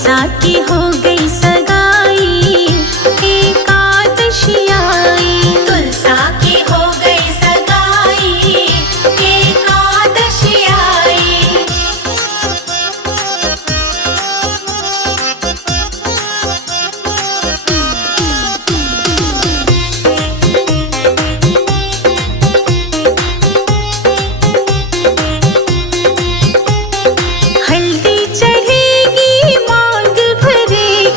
तुलसा की हो गई सगाई, एकादशी आई। तुलसा की हो गई सगाई, एकादशी आई। हल्दी चढ़ेगी मांग भरेगी,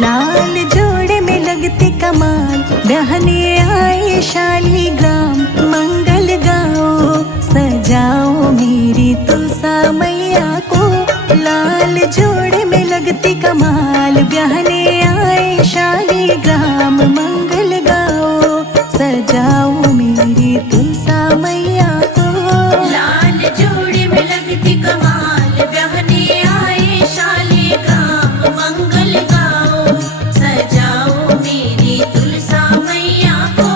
लाल जोड़े में लगते कमाल, बहने आए शालीग्राम। मंगल गाओ सजाओ मेरी तुलसा मैया को। लाल जोड़े में लगते कमाल, बहने आए शालीग्राम। मंगल गाओ सजाओ मेरी तुलसा मैया को। लाल जोड़े में लगती कमाल, बहने आए शालीग्राम। मंगल गाओ सजाओ मेरी तुलसा मैया को।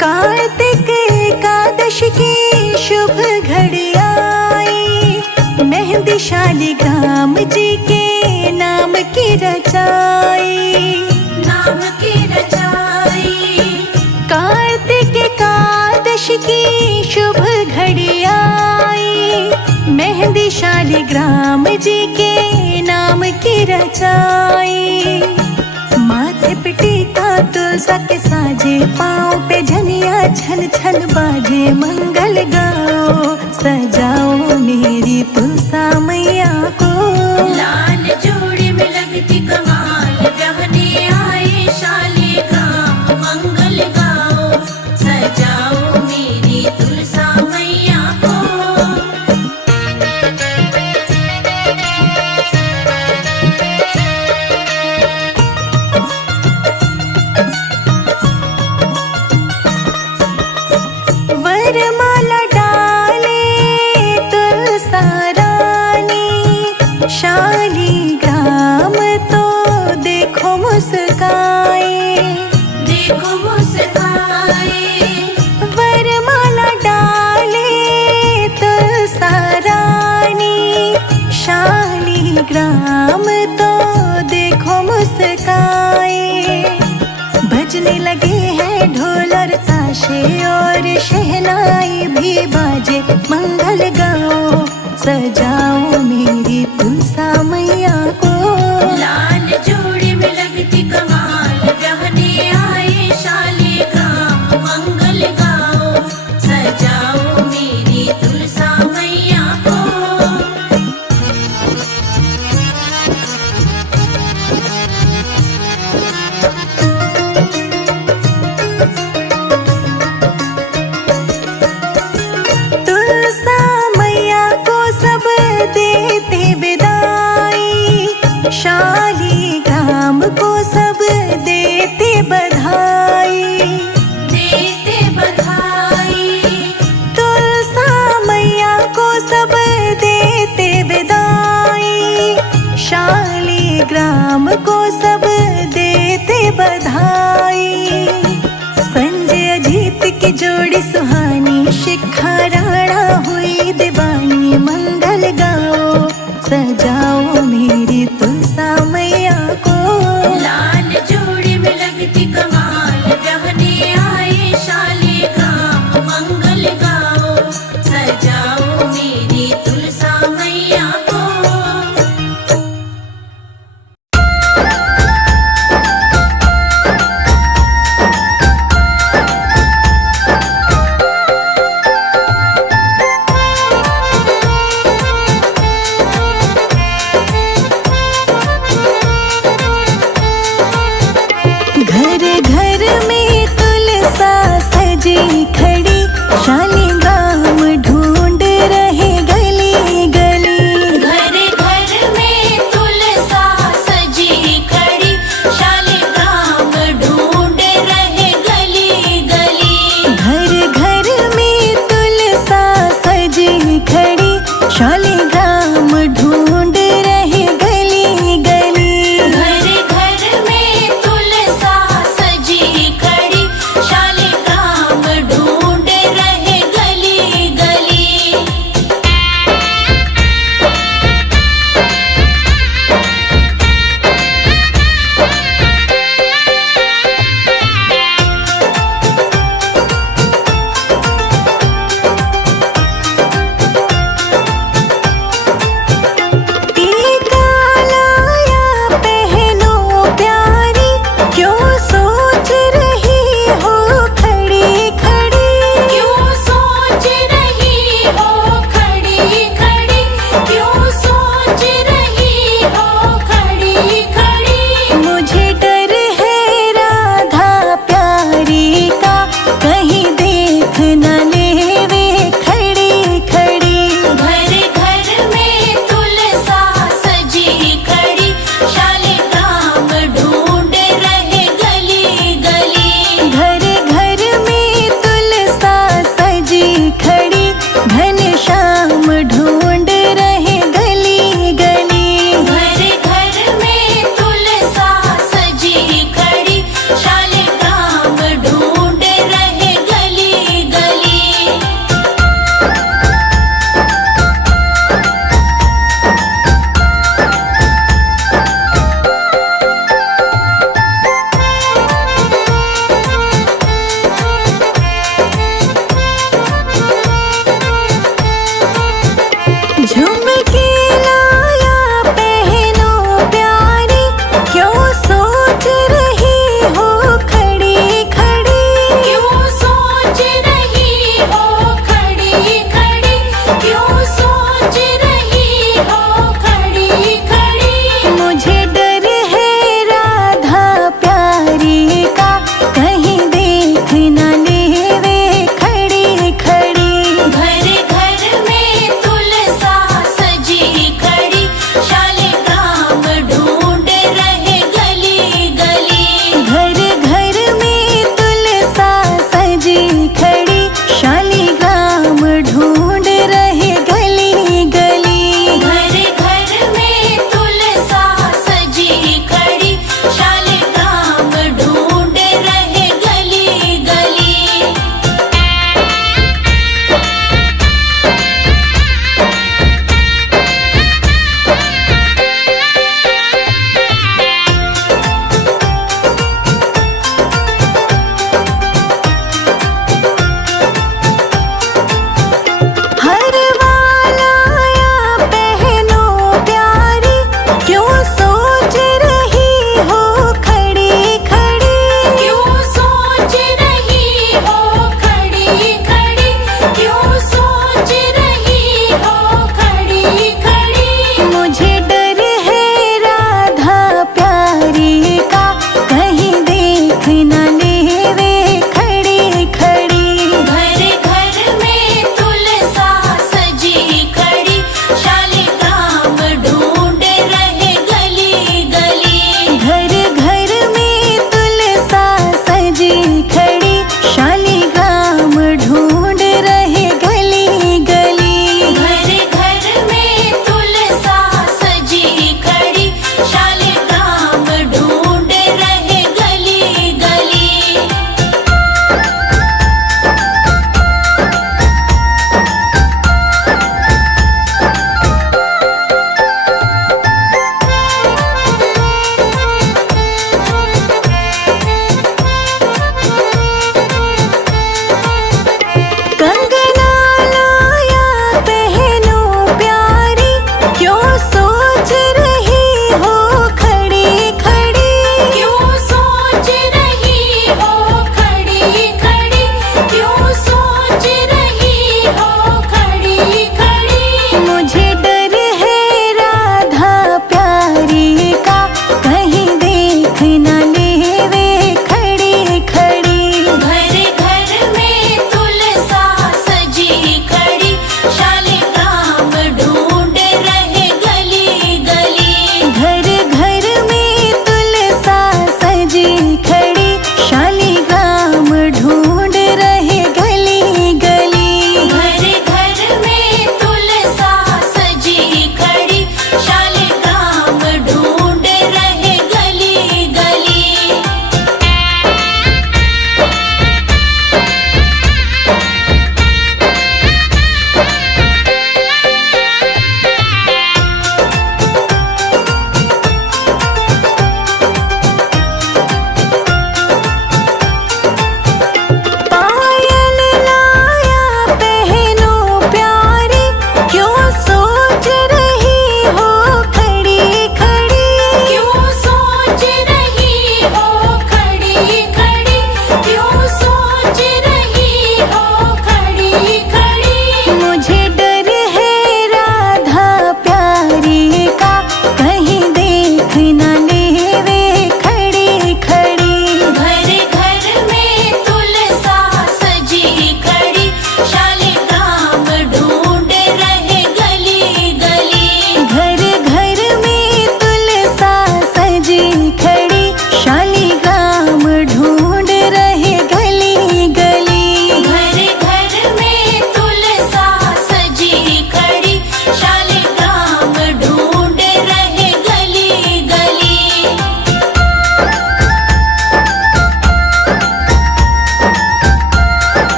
कार्तिक एकादशी की शुभ घड़ी आई, मेहंदी शालीग्राम जी के नाम की रचाई। नाम की रचाई। कार्तिक एकादशी की शुभ घड़ी आई, मेहंदी शालीग्राम जी के नाम की रचाई। माथे पे टीका तुलसा के साजे, पाँव पे झनिया छन छन बाजे। मंगल गाओ सजाओ मेरी तुलसा मैया को। लाल जोड़े में लगती कमाल, बहने आए शालीग्राम। मंगल गाओ सजाओ मेरी तुलसा मैया को। वरमाला डाले तुलसा रानी, शालीग्राम तो देखो मुस्काए। देखो मुस्काए। वरमाला डाले तुलसा रानी, शालीग्राम तो देखो मुस्काए। बजने लगे हैं ढोल और ताशे, और शहनाई भी बाजे। मंगल गाओ सजाओ मेरी तुलसा मैया को। लाल जोड़े में लगती कमाल, बहने आए शालीग्राम। मंगल गाओ सजाओ मेरी तुलसा मैया को। तुलसा मैया को सब देते विदाई, शालीग्राम को सब देते बधाई। देते बधाई। तुलसा मैया को सब देते विदाई, शालीग्राम को सब देते बधाई। संजय अजीत की जोड़ी सुहानी, शिखा राणा हुई दीवानी। मंगल गाओ सजाओ मेरी तुलसा मैया को। लाल जोड़े में लगती कमाल, बहने आए शालीग्राम। मंगल गाओ सजाओ मेरी तुलसा मैया को।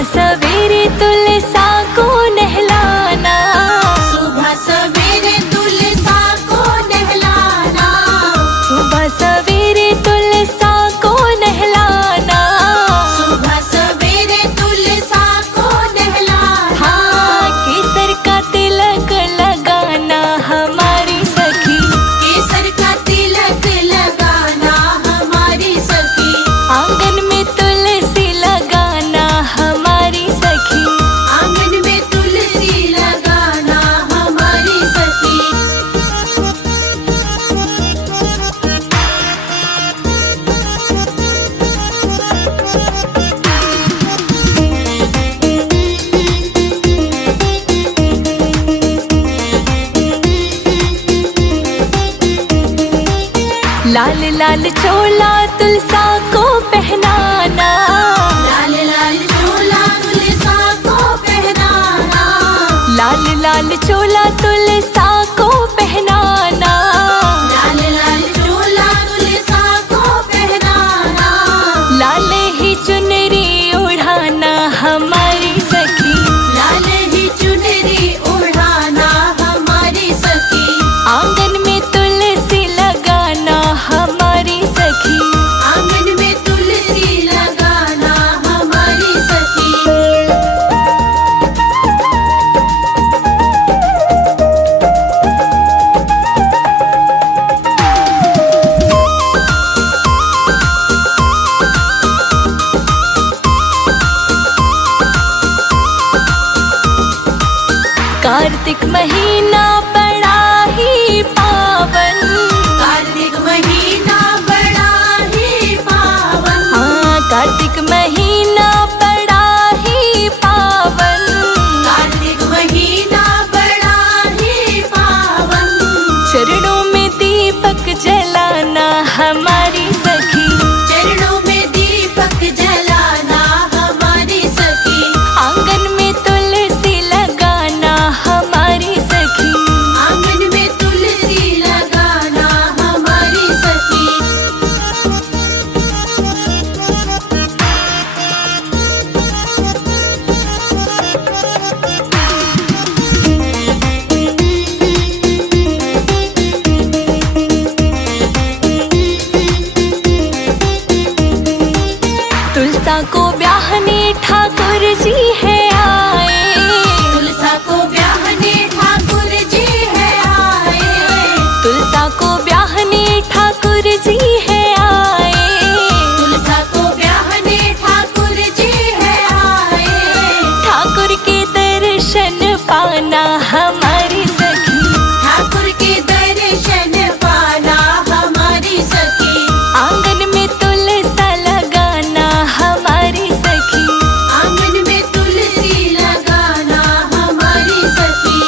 सुबह सवेरे तुलसा को नहलाना, सुबह सवेरे तुलसा को नहलाना, सुबह सवेरे तुलसा को नहलाना, सुबह सवेरे तुलसा को नहलाना। हाँ केसर का तिलक लगाना हमारी सखी, केसर का तिलक लगाना हमारी सखी, आंगन में तुलसी लगाना हमारी सखी, आंगन में तुलसी लगाना हमारी सखी। लाल लाल चोला तुलसा को पहनाना, लाल लाल चोला तुलसा को पहनाना, लाल लाल चोला तुलसा को पहनाना, लाल लाल चोला तुलसा को पहनाना, लाल ही चुनरी ओढ़ाना हमारी सखी, लाल ही चुनरी ओढ़ाना हमारी सखी, आंगन में तुलसी लगाना हमारी सखी, आंगन में तुलसी लगाना हमारी सखी। कार्तिक महीना बड़ा ही पावन, कार्तिक महीना बड़ा ही पावन, हाँ कार्तिक महीना बड़ा ही पावन, कार्तिक महीना बड़ा ही पावन, चरणों में दीपक जलाना हमारी सखी, चरणों में दीपक जलाना हमारी सखी, आंगन में तुलसी लगाना हमारी सखी, आंगन में तुलसी लगाना हमारी सखी। तुलसा को ब्याहने ठाकुर जी है आए, तुलसा को ब्याहने ठाकुर जी है आए, तुलसा को ब्याहने ठाकुर जी है आए, तुलसा को ब्याहने ठाकुर जी है आए, ठाकुर के दर्शन पाना हमारी सखी, ठाकुर के दर्शन पाना हमारी सखी, आंगन में तुलसा लगाना हमारी सखी, आंगन में तुलसी लगाना हमारी सखी।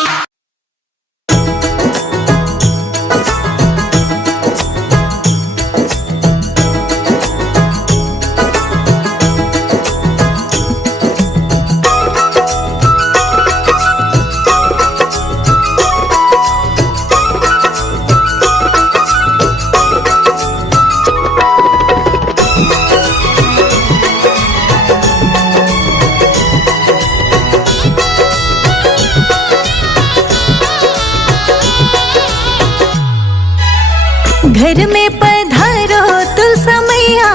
घर में पधारो तुलसा मैया,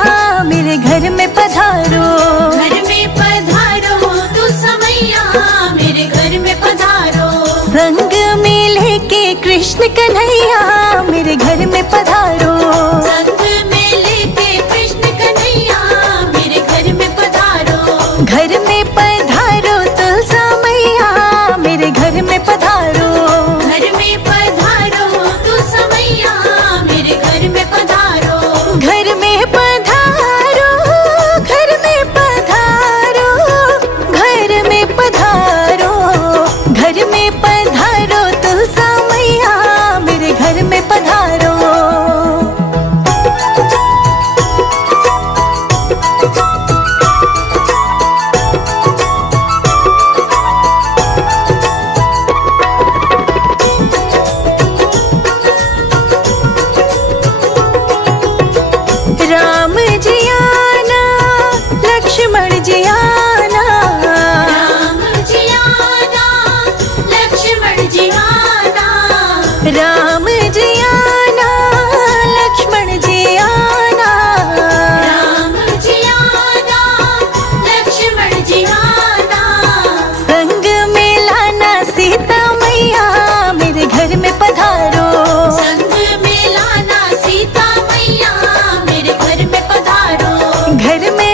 मेरे घर में पधारो, घर में पधारो तुलसा मैया, मेरे घर में पधारो, संग में लेके कृष्ण कन्हैया, मेरे घर में पधारो, संग में लेके कृष्ण कन्हैया, मेरे घर में पधारो, घर में पधारो तुलसा मैया, मेरे घर में पधारो, घर में पधारो तुलसा मैया, मेरे घर में पधारो, घर में पधारो, घर में पधारो, घर में पधारो, घर में पधारो तुलसा मैया, मेरे घर में